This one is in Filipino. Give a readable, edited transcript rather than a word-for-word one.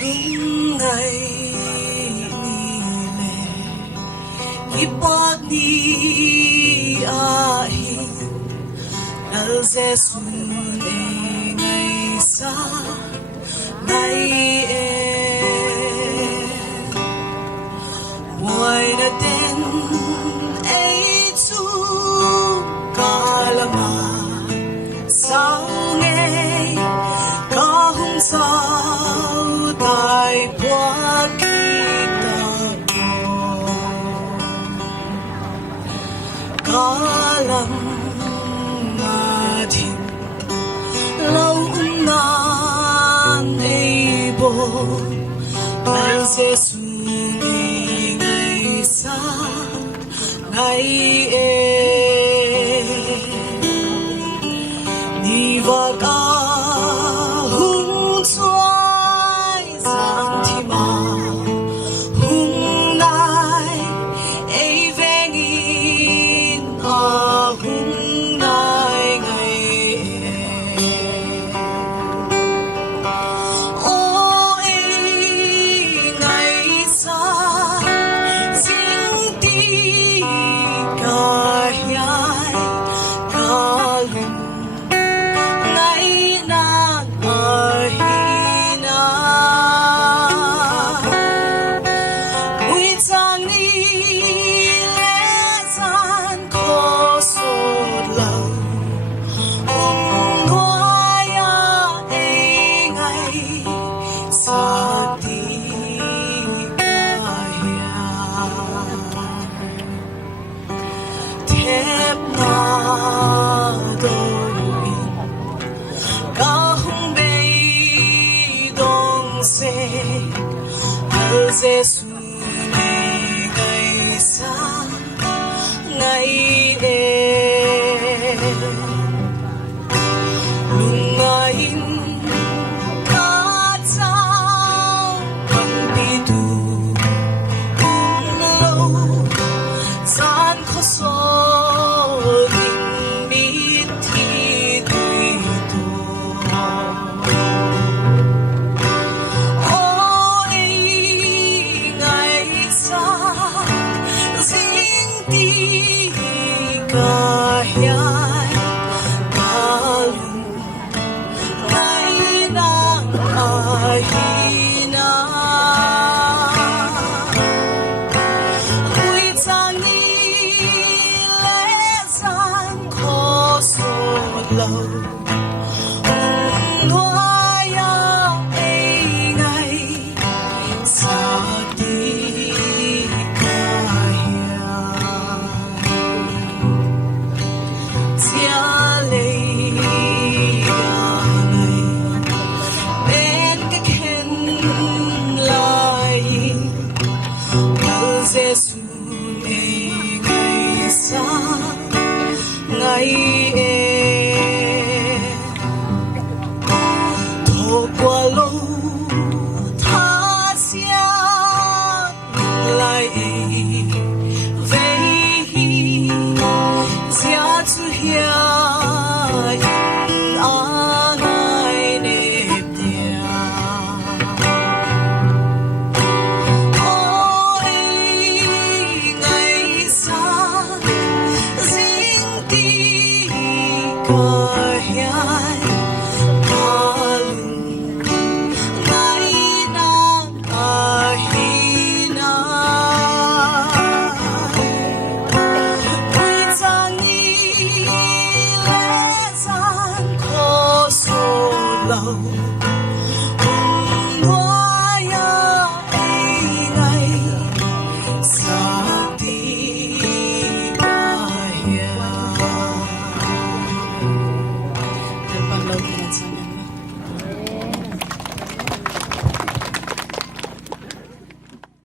lungay nile ipag ni ahin nalsesun ngaisak Why na din ay tu kalama sao ngay kahong sao tay buat kita kalang natin launan ay bo al sesunay ngaisak ngay ni vaga hung suai sang thima hung nai ai vengin hung nai ngay o ai ngaisak sing ti kahiyai kalung sesunay ngaisak ngay lungain katsaw pagpitu umlaw san kosol inmit hituito kahiyai kalung ay nang kahina ako'y tangilesan ko sulaw Ngaya ingay sa di kaya Jesus